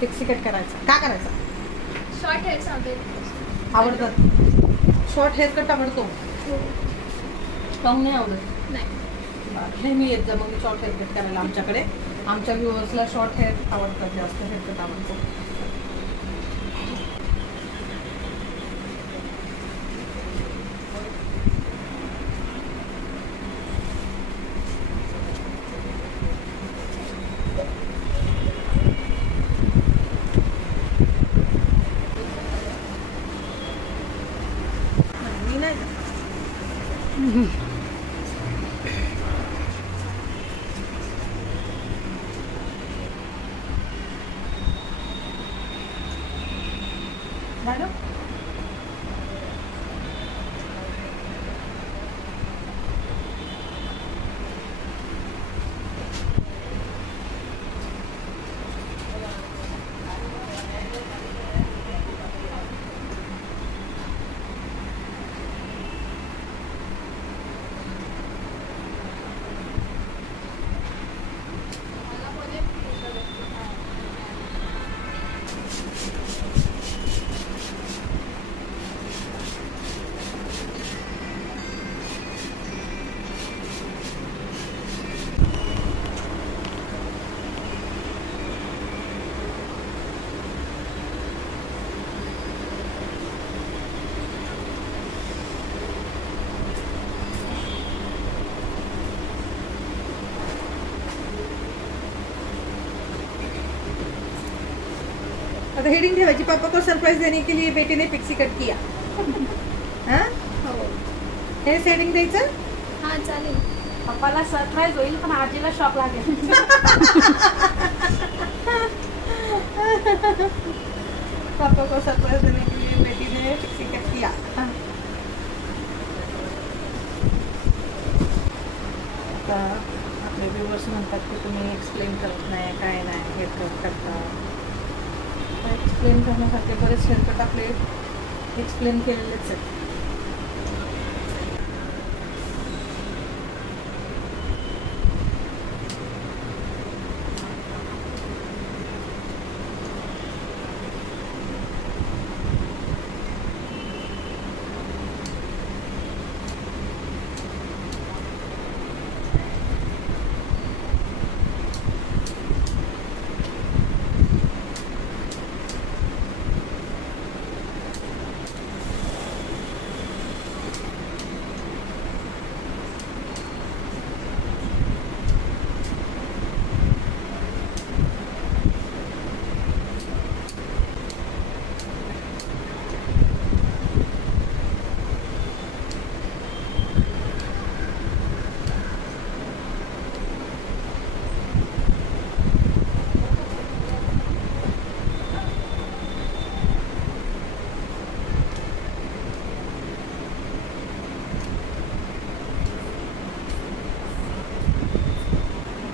Pixie cut करायचा. का करायचा? शॉर्ट हेअर आवडतात. शॉर्ट हेअर कट आवडतो. काहून नाही आवडत? नाही. नेहमी येत जा मग शॉर्ट हेअर कट करायला आमच्याकडे. आमच्या व्ह्युअर्सला शॉर्ट हेअर आवडतात, जास्त हेअर कट आवडतो. मी नाही मॅडम. आता हेडिंग ठेवायची, पापा को सरप्राइज देने के लिए बेटे ने पिक्सी कट किया. हाँ? हेच हेडिंग द्यायचं. हा चालेल. पप्पाला सरप्राईज होईल पण आजीला शॉक लागेल. पापा को सरप्राइज देने के लिए बेटी ने पिक्सी कट किया. आता आपले व्ह्युअर्स म्हणतात की तुम्ही एक्सप्लेन करत नाही, काय नाही, हेअर कट करता. एक्सप्लेन करण्यासारखे बरेच हेअरकट आपले एक्सप्लेन केलेलेच आहेत.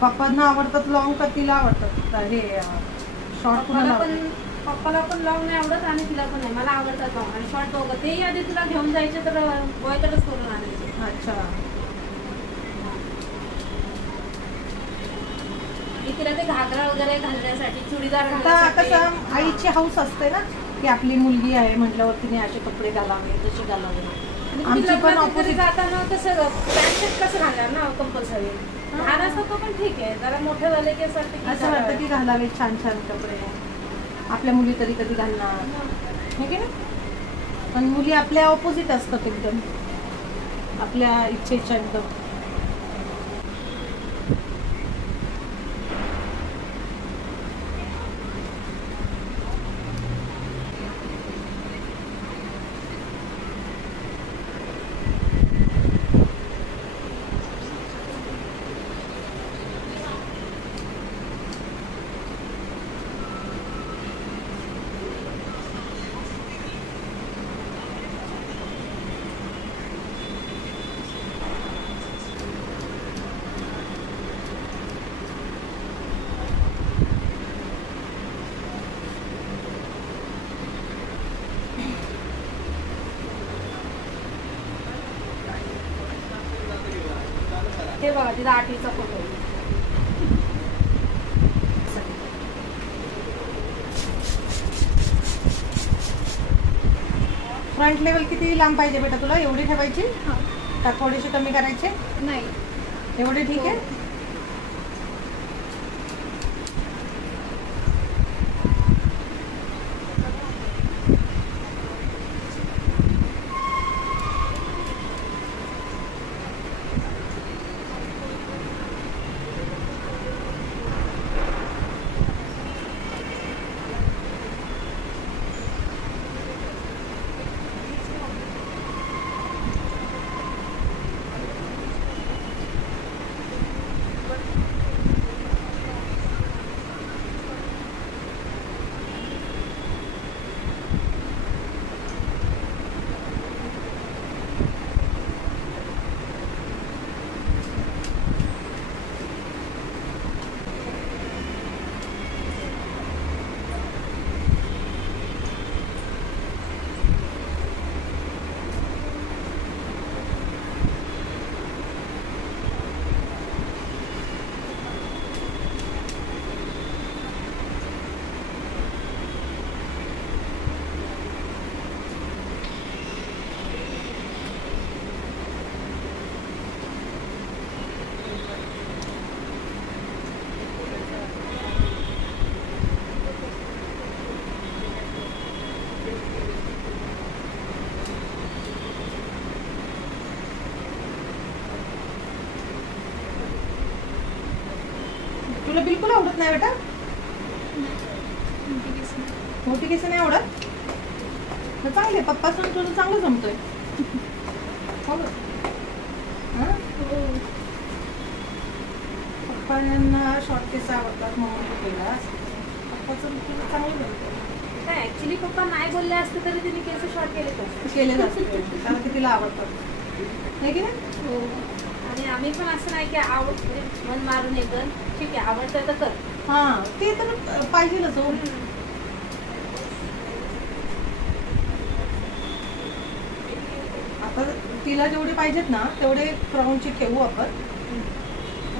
पप्पांना आवडतात लॉंग का तिला आवडतात हे शॉर्ट? पप्पाला पण लॉंग नाही आवडत आणि तिला पण नाही. मला आवडतात लॉंग आणि शॉर्ट दोघं. तेही आधी तुला घेऊन जायचे तर गोव्यातच करून आणायचे. अच्छा. तिला ते घागरा वगैरे घालण्यासाठी, चुडीदार आता कसं आईची हौस असते ना की आपली मुलगी आहे म्हटल्यावर तिने असे कपडे घालावे, तसे घालावे. आमची पण ऑपोजिट. जाताना कसं पॅन्ट शर्ट कसं घालणार ना कंपल्सरी. लहान असतं तो पण ठीक आहे, जरा मोठे झाले की असं वाटतं की घालावे छान छान कपडे. आपल्या मुली तरी कधी घालणार, हे की नाही? पण मुली आपल्या ऑपोजिट असतात एकदम, आपल्या इच्छेच्या एकदम. हे बघा तिथं 8वीचा फोटो. फ्रंट लेवल किती लांब पाहिजे बेटा तुला? एवढी ठेवायची हां. का थोडीशी कमी करायचे? नाही. एवढे ठीक आहे. तुला बिलकुल आवडत नाही बेटा? मोठी केस नाही आवडत? मग चांगले पप्पा सांग तुझं चांगलं जमतोय. हो गं. हां? पप्पांना शॉर्ट केस आवडतात म्हणून केला. पप्पाचं तुझं चांगलं जमतंय. काय ऍक्च्युली पप्पा नाही बोलले असते तरी तिने केस शॉर्ट केले तर केले असते कारण की तिला आवडतात. हे की नाही? हो. आणि आम्ही पण असं नाही की मन मारून एक ठीक आहे आवडतं तर कर. हां ते तर पाहिजेलच हो. आता तिला जेवढे पाहिजेत ना तेवढे क्राऊनचे ठेवू आपण.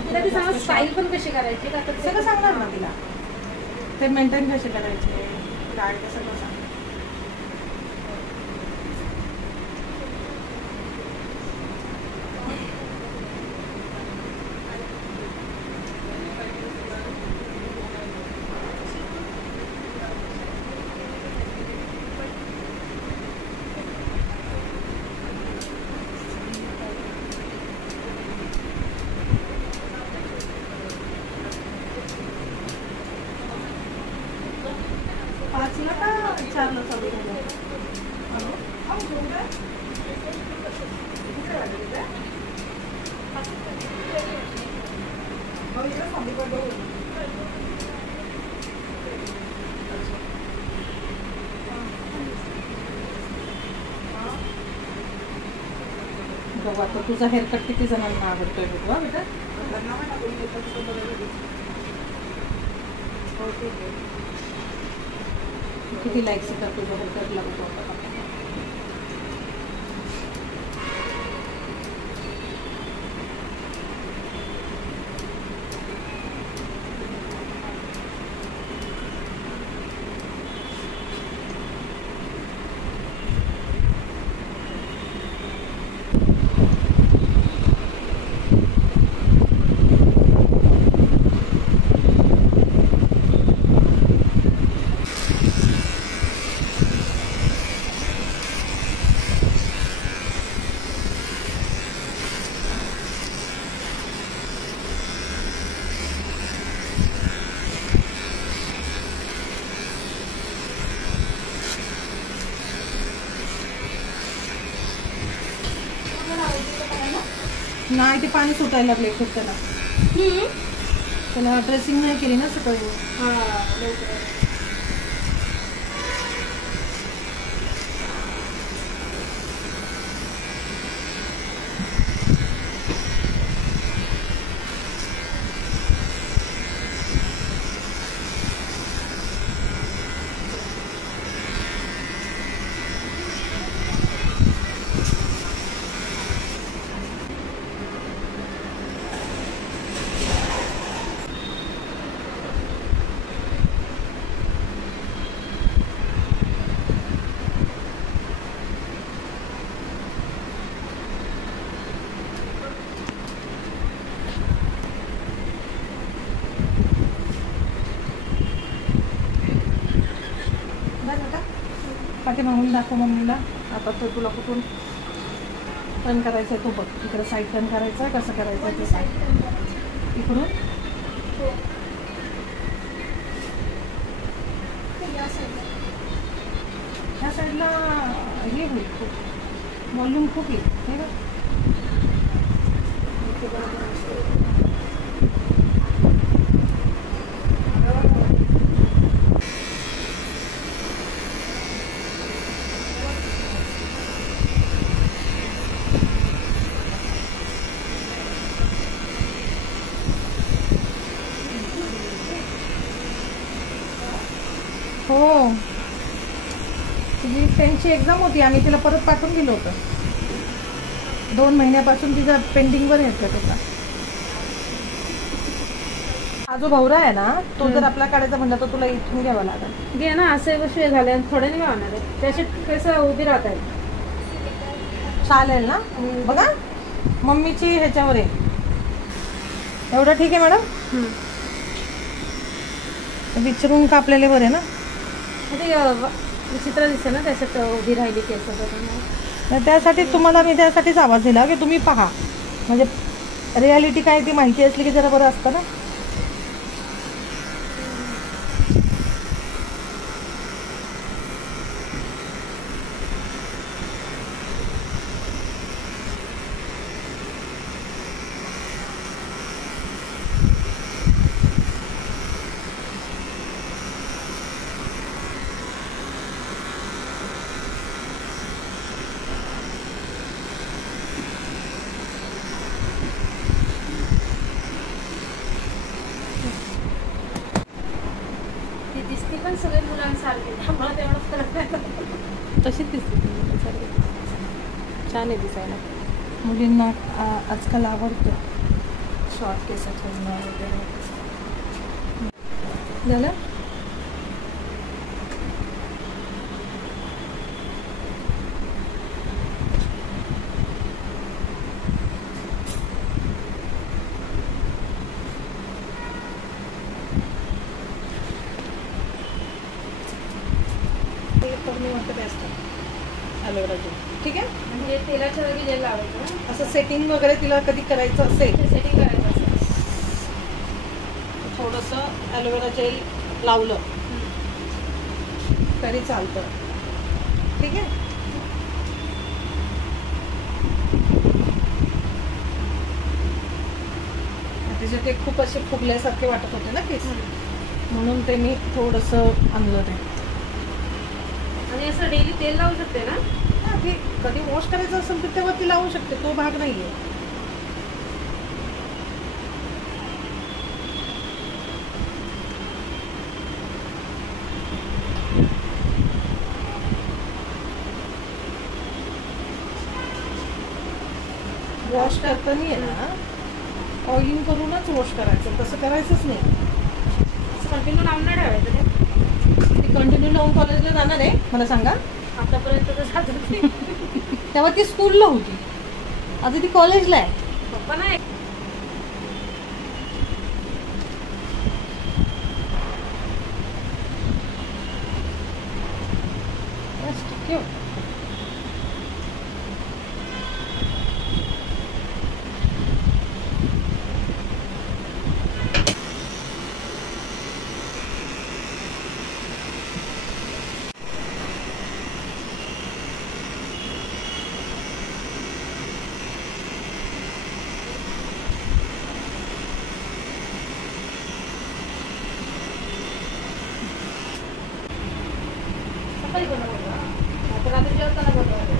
तिला ती सांगा स्टाईल पण कशी करायची का तर सगळं सांगणार ना तिला. ते मेंटेन कसे करायचे काय ते सगळं सांग. पाचला का चारला चालू झालं? बघू आता तुझा हेअरकट किती जणांना आवडतोय बघू हा बेटा. किती लाईक्स येतात तुझ्या हेअरकटला बघू. नाही ते पाणी सुटायला लागले खूप त्याला. त्याला ड्रेसिंग नाही केली ना सकाळी. पाठीमागून दाखव मम्मीला. आता तो तुला कुठून टर्न करायचं आहे तो बघ. इकडे साईड टर्न करायचं कसं करायचं ते साईड इकडून. ह्या साईडला हे होईल खूप वॉल्यूम खूप येईल हे बघ. हो तिची त्यांची एक्झाम होती. आम्ही तिला परत पाठवून दिलं होतं. 2 महिन्यापासून तिचा पेंडिंगवर येत होता. हा जो भवरा आहे ना तो जर आपला काढायचा म्हणलं तर तुला इथून घ्यावा लागेल. घे ना. असे विषय झाले आणि थोडे नाही होणार आहे. त्याचे कसं उभी राहत आहे. चालेल ना. बघा मम्मीची ह्याच्यावर आहे. एवढं ठीक आहे मॅडम. विचारून कापलेले बरे ना. ते विचित्र दिसतं ना त्याच्यात उभी राहिली केस. त्यासाठी तुम्हाला मी त्यासाठीच आवाज दिला की तुम्ही पहा. म्हणजे रियालिटी काय ती माहिती असली की जरा बरं असतं ना. दिसते पण सगळे मुलांसारखे. त्यामुळे तेवढं फरक नाही. तशीच दिसते छान आहे दिसायला. मुलींना आजकाल आवडतं शॉर्ट केस ठेवणं वगैरे. झालं. ॲलोवेरा जेल ठीक आहे. म्हणजे तेलाच्या जागी जेल लावायचं. असं सेटिंग वगैरे तिला कधी करायचं असेल सेटिंग करायचं असेल थोडंसं ॲलोवेरा जेल लावलं तरी चालतं. ठीक आहे. त्याच्यात ते खूप असे फुगल्यासारखे वाटत होते ना केस म्हणून ते मी थोडंसं आणलं ते. आणि असं डेली तेल लावू शकते ना. हां ठीक. कधी वॉश करायचं असेल तर तेव्हा लावू शकते. तो भाग नाही आहे. वॉश करताना आहे ना ऑइलिंग करूनच वॉश करायचं. तसं करायचंच नाही. कंटिन्यू लावून नाही ठेवायचं ते. ती कंटिन्यू लावून कॉलेजला जाणार आहे मला सांगा. आतापर्यंत तर जात होती. तेव्हा ती स्कूलला होती. आता ती कॉलेजला आहे. पप्पा नाही. सकाळी बनवलं आता रात्री जेवताना बनवलं.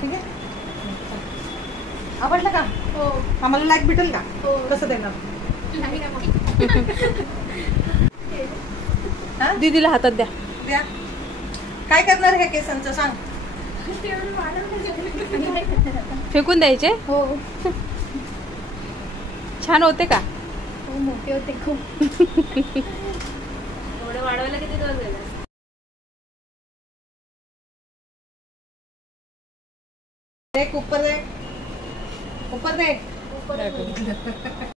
ठीक आहे. आवडलं का. हो आम्हाला लाईक भेटेल का. हो. कसं देणार. हा? दीदीला हातात द्या. द्या. काय करणार हे केसांचं सांग. फेकून द्यायचे. हो छान होते का? खूप मोठे होते खूप. एवढं वाढवायला किती दिवस गेले? देख ऊपर देख. ऊपर देख.